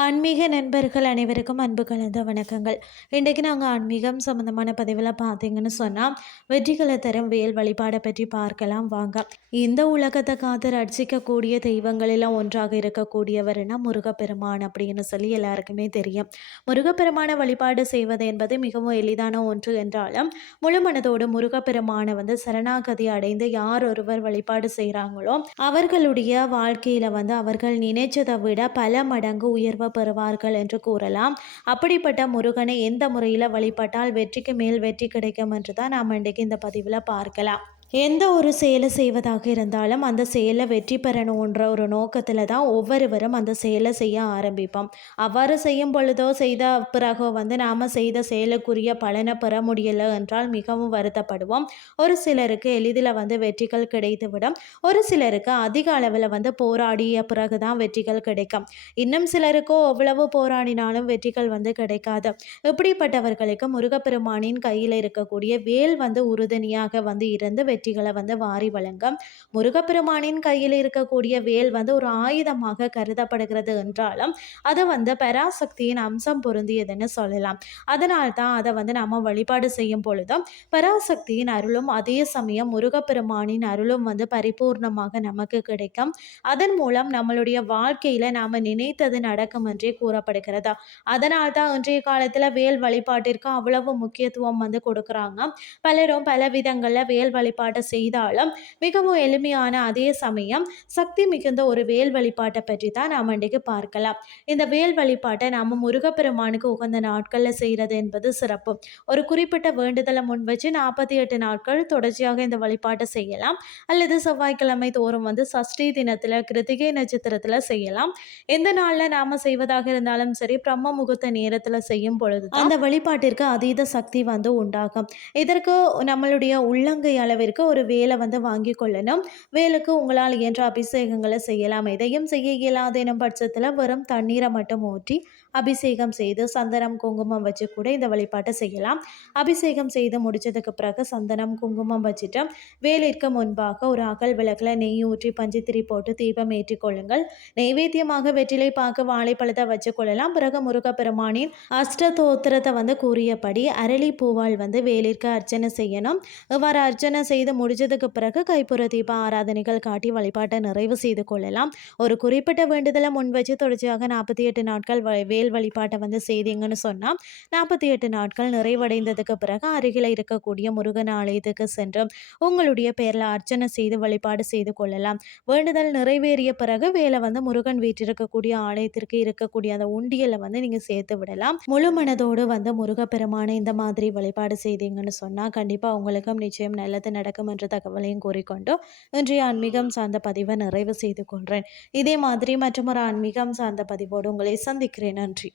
ஆன்மீக நண்பர்கள் அனைவருக்கும் அன்பு கலந்த வணக்கங்கள். இன்றைக்கு நாங்கள் ஆன்மீகம் சம்மந்தமான பதிவில் பார்த்தீங்கன்னு சொன்னால் வெற்றிகளை தரும் வேல் வழிபாடை பற்றி பார்க்கலாம் வாங்க. இந்த உலகத்தை காத்து ரட்சிக்கக்கூடிய தெய்வங்களெல்லாம் ஒன்றாக இருக்கக்கூடியவர்னா முருகப்பெருமான் அப்படின்னு சொல்லி எல்லாருக்குமே தெரியும். முருகப்பெருமான வழிபாடு செய்வது என்பது மிகவும் எளிதான ஒன்று என்றாலும் முழு மனதோடு முருகப்பெருமானை வந்து சரணாகதி அடைந்து யார் ஒருவர் வழிபாடு செய்கிறாங்களோ அவர்களுடைய வாழ்க்கையில் வந்து அவர்கள் நினைச்சதை விட பல மடங்கு உயர்வு பெறுவார்கள் என்று கூறலாம். அப்படிப்பட்ட முருகனை எந்த முறையில் வழிபட்டால் வெற்றிக்கு மேல் வெற்றி கிடைக்கும் என்று தான் நாம் இன்றைக்கு இந்த பதிவில் பார்க்கலாம். எந்த ஒரு செயலை செய்வதாக இருந்தாலும் அந்த செயலை வெற்றி பெறணுன்ற ஒரு நோக்கத்தில் தான் ஒவ்வொருவரும் அந்த செயலை செய்ய ஆரம்பிப்போம். அவ்வாறு செய்யும் பொழுதோ செய்த பிறகோ வந்து நாம் செய்த செயலுக்குரிய பலனை பெற முடியலை என்றால் மிகவும் வருத்தப்படுவோம். ஒரு சிலருக்கு எளிதில் வந்து வெற்றிகள் கிடைத்துவிடும். ஒரு சிலருக்கு அதிக அளவில் வந்து போராடிய பிறகு தான் வெற்றிகள் கிடைக்கும். இன்னும் சிலருக்கோ எவ்வளவு போராடினாலும் வெற்றிகள் வந்து கிடைக்காது. இப்படிப்பட்டவர்களுக்கு முருகப்பெருமானின் கையில் இருக்கக்கூடிய வேல் வந்து உறுதுணையாக வந்து இருந்து வெற்றிகளை வந்து வாரி வழங்க முருகப்பெருமானின் கையில் இருக்கக்கூடிய வேல் வந்து ஒரு ஆயுதமாக கருதப்படுகிறது என்றாலும் அது வந்து பராசக்தியின் அம்சம் பொருந்தியதுன்னு சொல்லலாம். அதனால்தான் அதை வந்து நம்ம வழிபாடு செய்யும் பொழுதும் பராசக்தியின் அருளும் அதே சமயம் முருகப்பெருமானின் அருளும் வந்து பரிபூர்ணமாக நமக்கு கிடைக்கும். அதன் மூலம் நம்மளுடைய வாழ்க்கையில் நாம் நினைத்தது நடக்கும் என்றே கூறப்படுகிறது? அதனால் தான் இன்றைய காலத்தில் வேல் வழிபாட்டிற்கு அவ்வளவு முக்கியத்துவம் வந்து கொடுக்குறாங்க. பலரும் பல விதங்களில் வேல் வழிபாடு வழிபாட்டை செய்தாலும் மிகவும் எளிமையான அதே சமயம் சக்தி மிகுந்த ஒரு வேல் வழிபாட்டை பற்றி தான் நாம் அன்றைக்கு பார்க்கலாம். இந்த வேல் வழிபாட்டை நாம் முருகப்பெருமானுக்கு உகந்த நாட்களில் செய்கிறது என்பது சிறப்பு. ஒரு குறிப்பிட்ட வேண்டுதலை முன் வச்சு நாற்பத்தி எட்டு நாட்கள் தொடர்ச்சியாக இந்த வழிபாட்டை செய்யலாம். அல்லது செவ்வாய்க்கிழமை தோறும் வந்து சஷ்டி தினத்தில் கிருத்திகை நட்சத்திரத்தில் செய்யலாம். எந்த நாளில் நாம் செய்வதாக இருந்தாலும் சரி பிரம்ம முகூர்த்த நேரத்தில் செய்யும் பொழுது அந்த வழிபாட்டிற்கு அதீத சக்தி வந்து உண்டாகும். இதற்கு நம்மளுடைய உள்ளங்கை அளவிற்கு ஒரு வேலை வந்து வாங்கி கொள்ளணும். வேலுக்கு உங்களால் இயன்ற அபிஷேகங்களை செய்யலாம். எதையும் செய்ய இயலாத எனும் பட்சத்தில் வெறும் தண்ணீரை மட்டும் ஊற்றி அபிஷேகம் செய்து சந்தனம் குங்குமம் வச்சு கூட இந்த வழிபாட்டை செய்யலாம். அபிஷேகம் செய்து முடிச்சதுக்கு பிறகு சந்தனம் குங்குமம் வச்சுட்டு வேலிற்கு முன்பாக ஒரு அகல் விளக்கில் நெய் ஊற்றி பஞ்சுத்திரி போட்டு தீபம் ஏற்றி கொள்ளுங்கள். நைவேத்தியமாக வெற்றிலை பார்க்க வாழைப்பழத்தை வச்சு கொள்ளலாம். பிறகு முருகப்பெருமானின் அஷ்டதோத்திரத்தை வந்து கூறியபடி அரளி பூவால் வந்து வேலிற்கு அர்ச்சனை செய்யணும். இவ்வாறு அர்ச்சனை செய்து முடிஞ்சதுக்கு பிறகு கைப்புற தீப ஆராதனைகள் காட்டி வழிபாட்டை நிறைவு செய்து கொள்ளலாம். ஒரு குறிப்பிட்ட வேண்டுதலை முன் வச்சு தொடர்ச்சியாக நாற்பத்தி எட்டு நாட்கள் வேல் வழிபாட்டை வந்து செய்தீங்கன்னு சொன்னால் நாற்பத்தி எட்டு நாட்கள் நிறைவடைந்ததுக்கு பிறகு அருகில் இருக்கக்கூடிய முருகன் ஆலயத்துக்கு சென்று உங்களுடைய பேரில் அர்ச்சனை செய்து வழிபாடு செய்து கொள்ளலாம். வேண்டுதல் நிறைவேறிய பிறகு வேலை வந்து முருகன் வீட்டிருக்கக்கூடிய ஆலயத்திற்கு இருக்கக்கூடிய அந்த உண்டியலை வந்து நீங்கள் சேர்த்து விடலாம். முழு மனதோடு வந்து முருகப்பெருமானை இந்த மாதிரி வழிபாடு செய்தீங்கன்னு சொன்னால் கண்டிப்பாக உங்களுக்கும் நிச்சயம் நல்லது நடக்கும். இருக்கும் என்ற தகவலையும் கூறிக்கொண்டு இன்றைய ஆன்மீகம் சார்ந்த பதிவை நிறைவு செய்து கொள்கிறேன் இதே மாதிரி மற்றும் ஒரு ஆன்மீகம் சார்ந்த பதிவோடு உங்களை சந்திக்கிறேன். நன்றி.